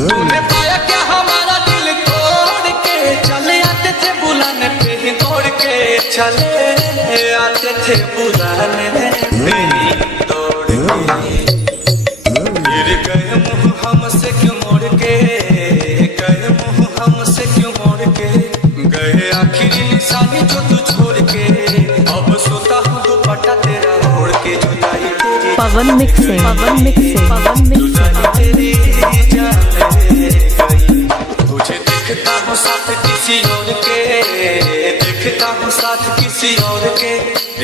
तूने पाया क्या हमारा दिल तोड़ के, चले आते थे बुलाने पे ही दौड़ के, चले आते थे बुलाने पे ही दौड़ के, फिर गए मुँह हमसे क्यों मोड़ के, गए मुँह हमसे क्यों मोड़ के, गए आखिरी निशानी जो तू छोड़ के, अब सोता हूँ दुपट्टा तेरा ओढ़ के, जुदाई तेरी पवन मिक्सिंग, पवन मिक्सिंग, पवन मिक्सिंग, तेरी जाने गई, तुझे देखता हूँ साथ किसी और के, देखता हूँ साथ किसी और के,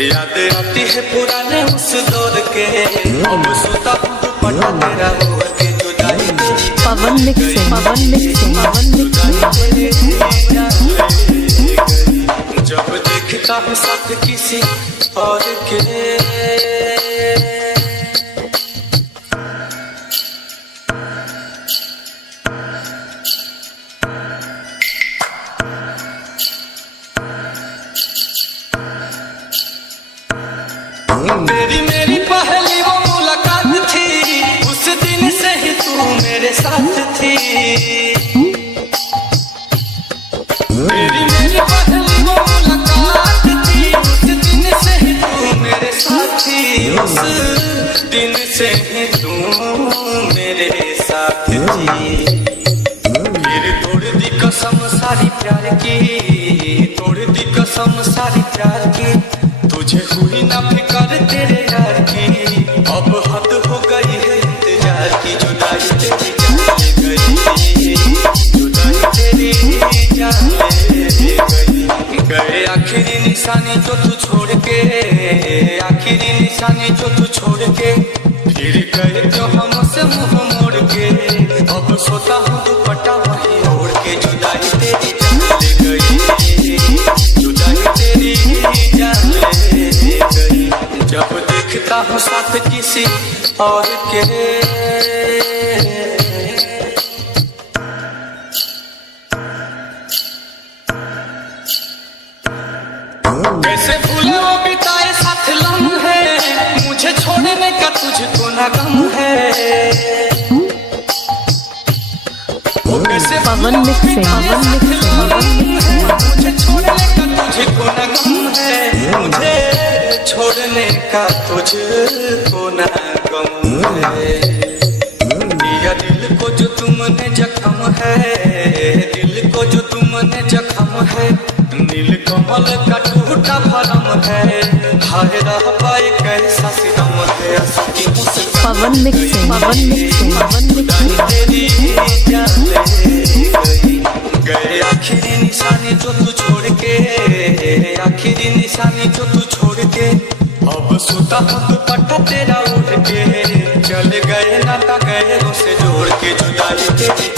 याद आती है पुराने उस दौर के, अब सोता हूँ दुपट्टा तेरा ओढ़ के, जुदाई तेरी पवन मिक्सिंग, पवन मिक्सिंग, पवन मिक्सिंग, जब देखता हूँ साथ किसी और के। तेरी मेरी पहली वो मुलाकात थी, उस दिन से ही तू मेरे साथ थी, तेरी मेरी पहली वो मुलाकात थी, उस दिन से ही तू मेरे साथ थी, उस दिन से ही तू मेरे साथ थी, फिर तोड़ दी कसम सारी प्यार की, तोड़ दी कसम सारी प्यार की, तुझे हुई ना फिकर तेरे यार की, अब हद हो गई है इंतजार की, जुदाई तेरी जाने गई, जुदाई तेरी जाने गई, गए आखिरी निशानी जो तू छोड़ के, आखिरी निशानी जो तू छोड़ के, फिर गए जो हमसे मुंह मोड़ के, अब सोता हूँ दुपट्टा वही ओढ़ के, जुदाई तेरी जाने गई, जुदाई तेरी जाने गई, जब देखता हूँ साथ किसी और के। कैसे भूले वो बिताए साथ लम्हे, मुझे छोड़ने का तुझको ना गम है, कैसे पवन मिक्सिंग, पवन मिक्सिंग, पवन मिक्सिंग, मुझे छोड़ने का तुझको ना गम है, मुझे छोड़ने का तुझको ना गम है, दिया दिल को जो तुमने जख्म है, दिल को जो तुमने जख्म है, नील कमल का टूटा भरम है, हाय रह पाए कैसा सितम है, असकी मुस्कान पवन मिक्सिंग, पवन मिक्सिंग, पवन मिक्सिंग, तेरी जाने गई, गए आखिरी निशानी जो तू छोड़ के, आखिरी निशानी जो तू छोड़ के, अब सोता हूँ दुपट्टा तेरा उड़ के, चले गए नाता गए उसे जोड़ के, जुदाई तेरी